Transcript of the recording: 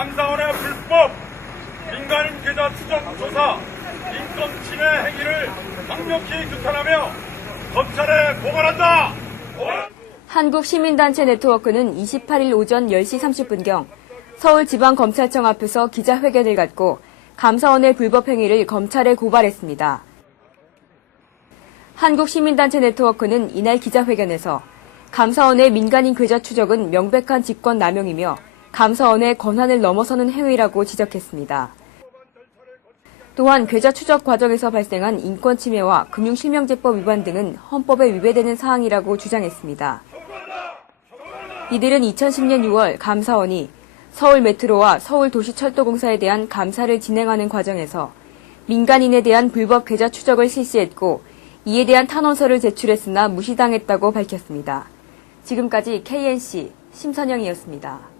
감사원의 불법 민간인 계좌 추적 조사, 인권 침해 행위를 강력히 규탄하며 검찰에 고발한다. 한국시민단체 네트워크는 28일 오전 10시 30분경 서울지방검찰청 앞에서 기자회견을 갖고 감사원의 불법 행위를 검찰에 고발했습니다. 한국시민단체 네트워크는 이날 기자회견에서 감사원의 민간인 계좌 추적은 명백한 직권 남용이며 감사원의 권한을 넘어서는 행위라고 지적했습니다. 또한 괴짜 추적 과정에서 발생한 인권 침해와 금융실명제법 위반 등은 헌법에 위배되는 사항이라고 주장했습니다. 이들은 2010년 6월 감사원이 서울 메트로와 서울도시철도공사에 대한 감사를 진행하는 과정에서 민간인에 대한 불법 계좌 추적을 실시했고 이에 대한 탄원서를 제출했으나 무시당했다고 밝혔습니다. 지금까지 KNC 심선영이었습니다.